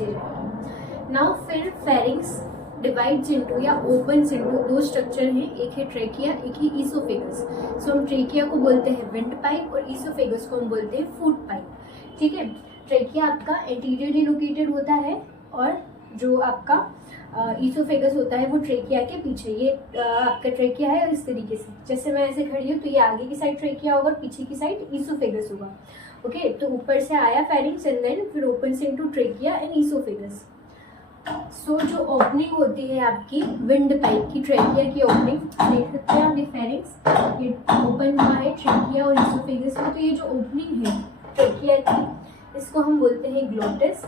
Now फिर pharynx divides into या opens into दो स्ट्रक्चर हैं, एक है ट्रेकिया, एक है ईसोफेगस। सो हम ट्रेकिया को बोलते हैं विंड पाइप और ईसोफेगस को हम बोलते हैं फूड पाइप। ठीक है, ट्रेकिया आपका एंटीरियरली लोकेटेड होता है और जो आपका ईसोफेगस होता है वो ट्रेकिया के पीछे। ये आपका ट्रेकिया है और इस तरीके से जैसे मैं ऐसे खड़ी हूँ तो ये आगे की साइड ट्रेकिया होगा, पीछे की साइड ईसोफेगस होगा। ओके, तो ऊपर से आया फेरिंग्स एंड देन फिर open into trachea and oesophagus. So जो ओपनिंग होती है आपकी विंड पाइप की, ट्रेकिया की ओपनिंग देख सकते हैं आप, ये फेरिंग्स ये ओपन हुआ है ट्रेकिया और ईसोफेगस में। तो ये जो ओपनिंग है ट्रेकिया की, इसको हम बोलते हैं ग्लोटिस।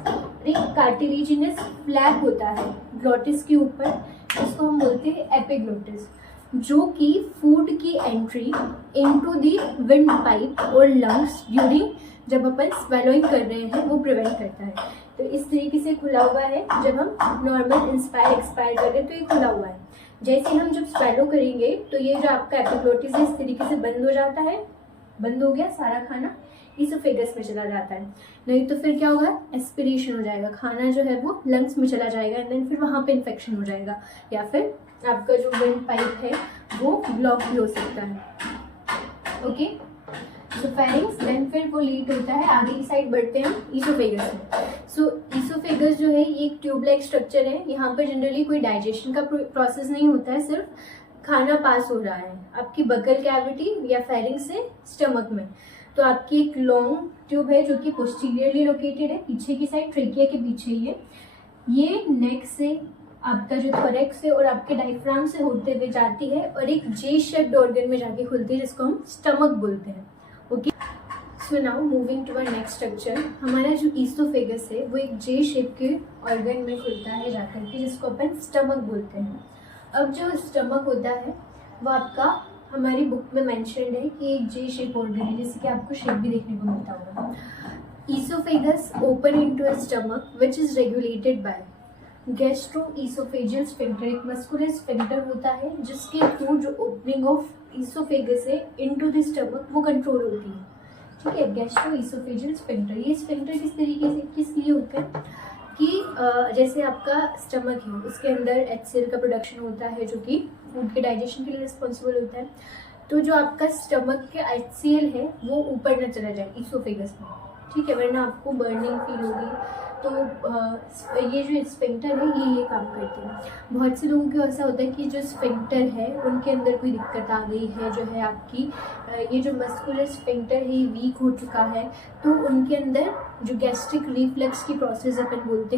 एक कार्टिलेजिनस फ्लैप होता है ग्लोटिस के ऊपर, इसको हम बोलते हैं एपिग्लोटिस, जो कि फूड की entry into the wind pipe और लंग्स ड्यूरिंग जब अपन स्वेलोइंग कर रहे हैं वो प्रिवेंट करता है। तो इस तरीके से खुला हुआ है, जब हम नॉर्मल इंस्पायर एक्सपायर कर रहे हैं तो ये खुला हुआ है। जैसे हम जब स्वेलो करेंगे तो ये जो आपका एपिग्लोटिस है इस तरीके से बंद हो जाता है, बंद हो गया, सारा खाना ईसोफेगस में चला जाता है। नहीं तो फिर क्या होगा, एस्पिरेशन हो जाएगा, खाना जो है वो लंग्स में चला जाएगा एंड देन फिर वहाँ पे इन्फेक्शन हो जाएगा, या फिर आपका जो विंड पाइप है वो ब्लॉक भी हो सकता है। ओके, तो फेरिंग्स देन फिर वो लीड होता है, आगे की साइड बढ़ते हैं ईसोफेगस में। सो ईसोफेगस जो है ये एक ट्यूब लाइक स्ट्रक्चर है, यहाँ पर जनरली कोई डाइजेशन का प्रोसेस नहीं होता है, सिर्फ खाना पास हो रहा है आपकी बकल कैविटी या फेरिंग्स से स्टमक में। तो आपकी एक लॉन्ग ट्यूब है जो कि पोस्टीरियरली लोकेटेड है, पीछे की साइड ट्रेकिया के पीछे ही है। ये नेक से आपका जो थोरैक्स है और आपके डायफ्राम से होते हुए जाती है और एक जे शेप्ड ऑर्गन में जाके खुलती है जिसको हम स्टमक बोलते हैं। Okay, so now moving to our next structure. हमारा जो ईसोफेगस है वो एक जे शेप के ऑर्गन में खुलता है जाकर के, जिसको अपन स्टमक बोलते हैं। अब जो स्टमक होता है वो आपका हमारी बुक में मेंशन्ड है कि एक जे शेप ऑर्गन है, जैसे कि आपको शेप भी देखने को मिलता होगा। Oesophagus open into a stomach which is regulated by gastrooesophageal sphincter. एक मस्कुलर स्फिंक्टर होता है जिसके थ्रू जो ओपनिंग ऑफ ईसोफेगस है इनटू द स्टमक वो कंट्रोल होती है। ठीक है, गैस्ट्रोईसोफेजियल स्फिंक्टर। ये स्फिंक्टर किस तरीके से किस लिए होता है कि जैसे आपका स्टमक है उसके अंदर HCl का प्रोडक्शन होता है जो कि फूड के डाइजेशन के लिए रिस्पॉन्सिबल होता है। तो जो आपका स्टमक के HCl है वो ऊपर न चला जाए ईसोफेगस में, ठीक है, वरना आपको बर्निंग फील होगी। तो ये जो स्फिंक्टर है ये काम करते हैं। बहुत से लोगों को ऐसा होता है कि जो स्फिंक्टर है उनके अंदर कोई दिक्कत आ गई है, जो है आपकी ये जो मस्कुलर स्फिंक्टर है ये वीक हो चुका है, तो उनके अंदर जो गैस्ट्रिक रिफ्लक्स की प्रोसेस अपन बोलते हैं